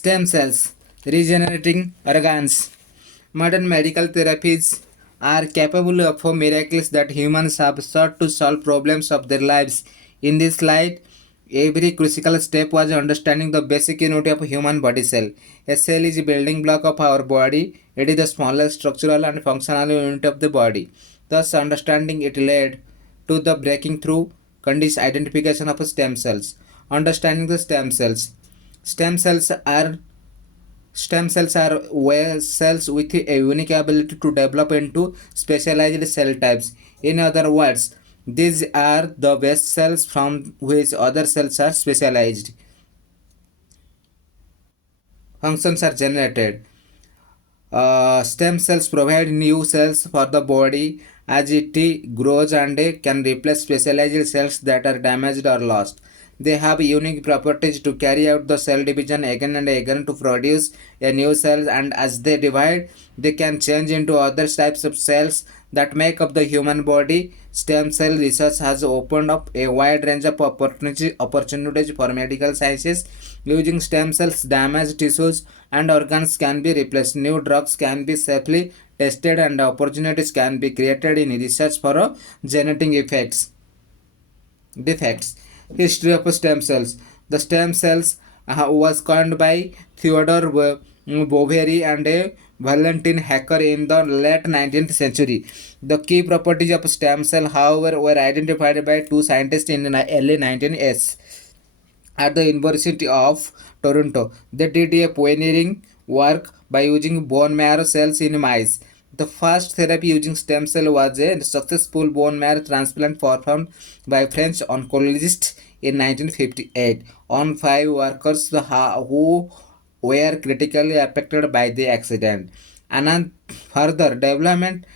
Stem cells, regenerating organs. Modern medical therapies are capable of miracles that humans have sought to solve problems of their lives. In this light, every crucial step was understanding the basic unit of human body cell. A cell is a building block of our body. It is the smallest structural and functional unit of the body. Thus, understanding it led to the breaking through condition identification of stem cells. Understanding the stem cells. Stem cells are Stem cells are cells with a unique ability to develop into specialized cell types. In other words, these are the best cells from which other cells are specialized. Functions are generated. Stem cells provide new cells for the body as it grows and can replace specialized cells that are damaged or lost. They have unique properties to carry out the cell division again and again to produce a new cell, and as they divide, they can change into other types of cells that make up the human body. Stem cell research has opened up a wide range of opportunities for medical sciences. Using stem cells, damaged tissues and organs can be replaced, new drugs can be safely tested, and opportunities can be created in research for genetic defects. History of stem cells. The stem cells was coined by Theodore Boveri and Valentin Hacker in the late 19th century. The key properties of stem cell, however, were identified by two scientists in the early 1980s at the University of Toronto. They did a pioneering work by using bone marrow cells in mice. The first therapy using stem cell was a successful bone marrow transplant performed by French oncologist in 1958 on five workers who were critically affected by the accident. And further development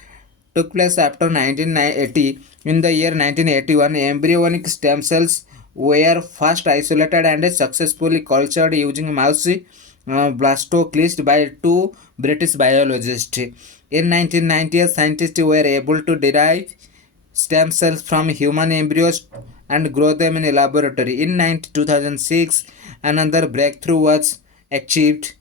took place after 1980. In the year 1981, embryonic stem cells were first isolated and successfully cultured using mouse blastoclist by two British biologists. In 1990, scientists were able to derive stem cells from human embryos and grow them in a laboratory. In 2006, another breakthrough was achieved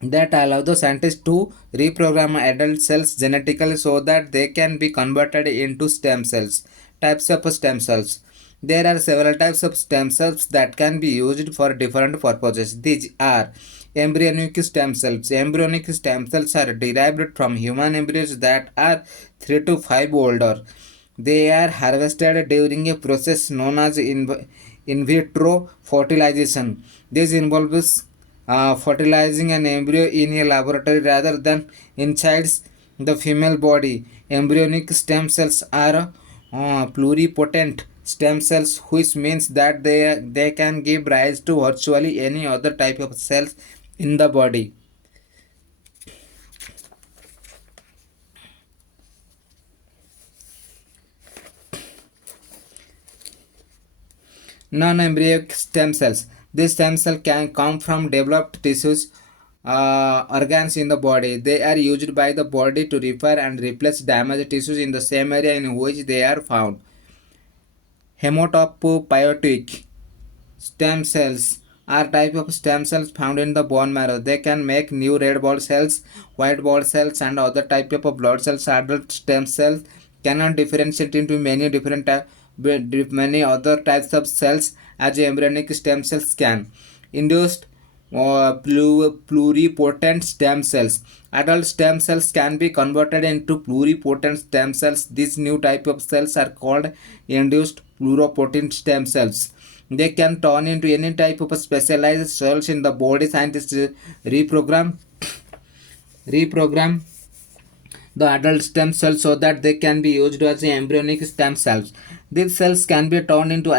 that allow the scientists to reprogram adult cells genetically so that they can be converted into stem cells. Types of stem cells. There are several types of stem cells that can be used for different purposes. These are embryonic stem cells. Embryonic stem cells are derived from human embryos that are 3 to 5 older. They are harvested during a process known as in vitro fertilization. This involves fertilizing an embryo in a laboratory rather than inside the female body. Embryonic stem cells are pluripotent stem cells, which means that they can give rise to virtually any other type of cells in the body. Non-embryonic stem cells. This stem cell can come from developed tissues, organs in the body. They are used by the body to repair and replace damaged tissues in the same area in which they are found. Hematopoietic stem cells are type of stem cells found in the bone marrow. They can make new red blood cells, white blood cells, and other type of blood cells. Adult stem cells cannot differentiate into many other types of cells as embryonic stem cells can. Induced pluripotent stem cells. Adult stem cells can be converted into pluripotent stem cells. These new type of cells are called induced pluripotent stem cells. They can turn into any type of specialized cells in the body. Scientists reprogram the adult stem cells so that they can be used as embryonic stem cells. These cells can be turned into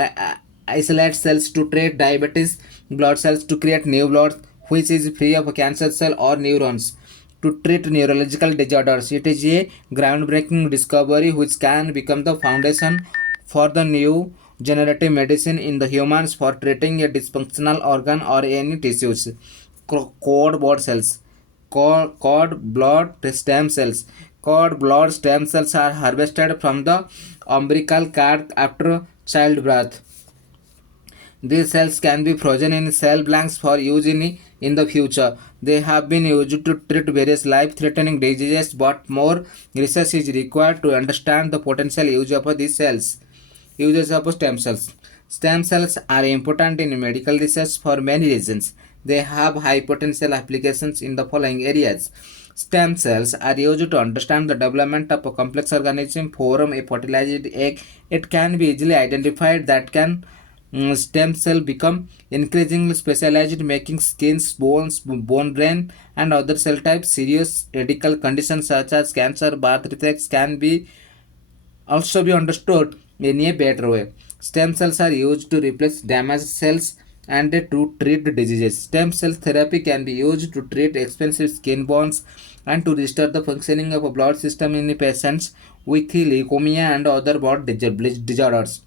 isolate cells to treat diabetes, blood cells to create new blood which is free of cancer cell or neurons to treat neurological disorders. It is a groundbreaking discovery which can become the foundation for the new generative medicine in the humans for treating a dysfunctional organ or any tissues. Cord blood cells. Cord blood stem cells. Cord blood stem cells are harvested from the umbilical cord after childbirth. These cells can be frozen in cell blanks for use in the future. They have been used to treat various life-threatening diseases, but more research is required to understand the potential use of these cells. Uses of stem cells. Stem cells are important in medical research for many reasons. They have high potential applications in the following areas. Stem cells are used to understand the development of a complex organism. From a fertilized egg, it can be easily identified that can stem cell become increasingly specialized, making skins, bones, bone brain, and other cell types. Serious medical conditions such as cancer, birth defects can be also be understood in a better way. Stem cells are used to replace damaged cells and to treat diseases. Stem cell therapy can be used to treat expensive skin burns and to restore the functioning of a blood system in patients with leukemia and other blood disorders.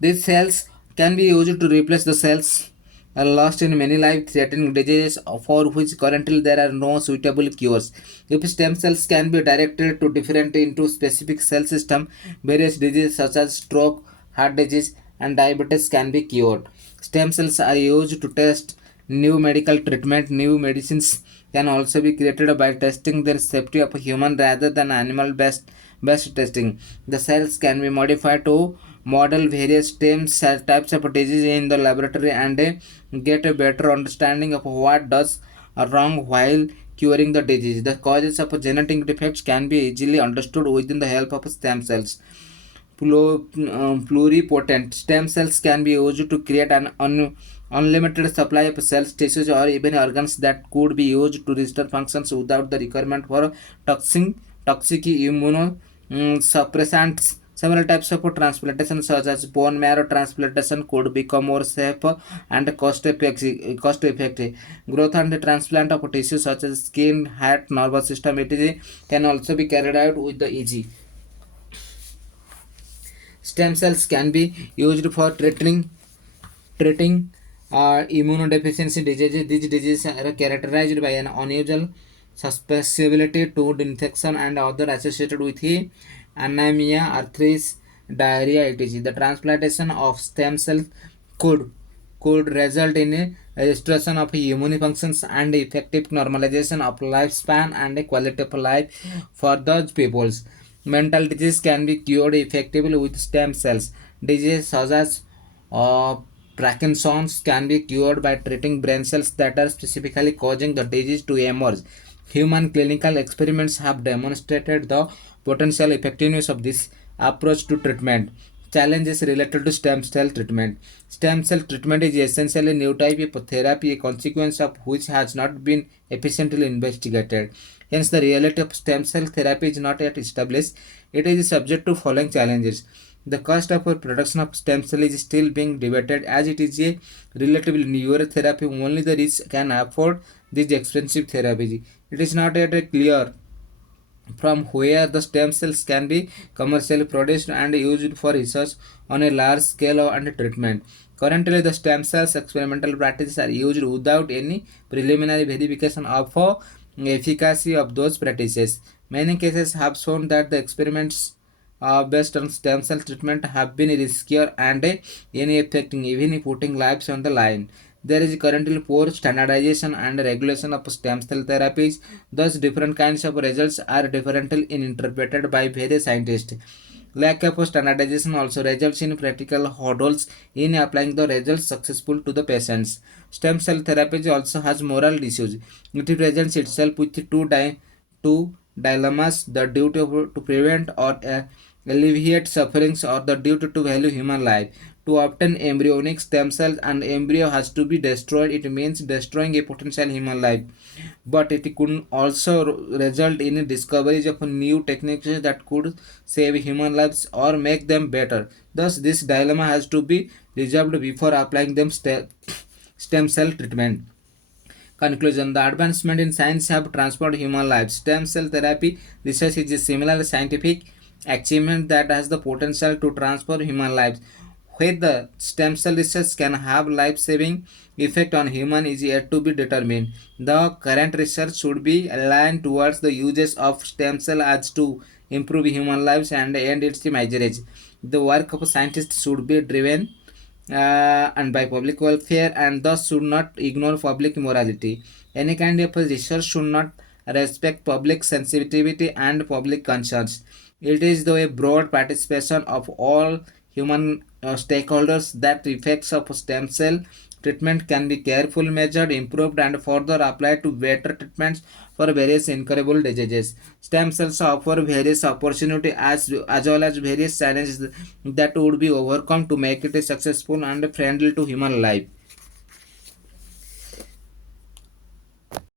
These cells can be used to replace the cells lost in many life-threatening diseases for which currently there are no suitable cures. If stem cells can be directed to different into specific cell system, various diseases such as stroke, heart disease, and diabetes can be cured. Stem cells are used to test new medical treatment. New medicines can also be created by testing their safety of human rather than animal based testing. The cells can be modified to model various stem cell types of disease in the laboratory and get a better understanding of what does wrong while curing the disease. The causes of genetic defects can be easily understood within the help of stem cells. Pluripotent stem cells can be used to create an unlimited supply of cells, tissues, or even organs that could be used to restore functions without the requirement for toxic immunosuppressants. Several types of transplantation, such as bone marrow transplantation, could become more safe and cost effective. Growth and transplant of tissues such as skin, heart, nervous system, etc., can also be carried out with the easy. Stem cells can be used for treating immunodeficiency diseases. These diseases are characterized by an unusual susceptibility to infection and other associated with anemia, arthritis, diarrhea, etc. The transplantation of stem cells could could result in a restoration of immune functions and effective normalization of lifespan and a quality of life for those peoples. Mental disease can be cured effectively with stem cells. Diseases such as uh, Parkinson's can be cured by treating brain cells that are specifically causing the disease to emerge. Human clinical experiments have demonstrated the potential effectiveness of this approach to treatment. Challenges related to stem cell treatment. Stem cell treatment is essentially a new type of therapy, a consequence of which has not been efficiently investigated. Hence, the reality of stem cell therapy is not yet established. It is subject to following challenges. The cost of production of stem cell is still being debated as it is a relatively newer therapy. Only the rich can afford these expensive therapies. It is not yet clear from where the stem cells can be commercially produced and used for research on a large scale and treatment. Currently, the stem cells experimental practices are used without any preliminary verification of efficacy of those practices. Many cases have shown that the experiments based on stem cell treatment have been riskier and ineffective, even putting lives on the line. There is currently poor standardization and regulation of stem cell therapies. Thus, different kinds of results are differently interpreted by various scientists. Lack of standardization also results in practical hurdles in applying the results successful to the patients. Stem cell therapy also has moral issues. It presents itself with two dilemmas: the duty to prevent or alleviate sufferings, or the duty to value human life. To obtain embryonic stem cells, an embryo has to be destroyed. It means destroying a potential human life. But it could also result in discoveries of new techniques that could save human lives or make them better. Thus, this dilemma has to be resolved before applying them stem cell treatment. Conclusion: the advancement in science have transformed human lives. Stem cell therapy research is a similar scientific achievement that has the potential to transform human lives. Whether stem cell research can have life-saving effect on human is yet to be determined. The current research should be aligned towards the uses of stem cell as to improve human lives and end its misery. The work of scientists should be driven and by public welfare, and thus should not ignore public morality. Any kind of research should not respect public sensitivity and public concerns. It is the broad participation of all human stakeholders that effects of stem cell treatment can be carefully measured, improved, and further applied to better treatments for various incurable diseases. Stem cells offer various opportunities as well as various challenges that would be overcome to make it a successful and friendly to human life.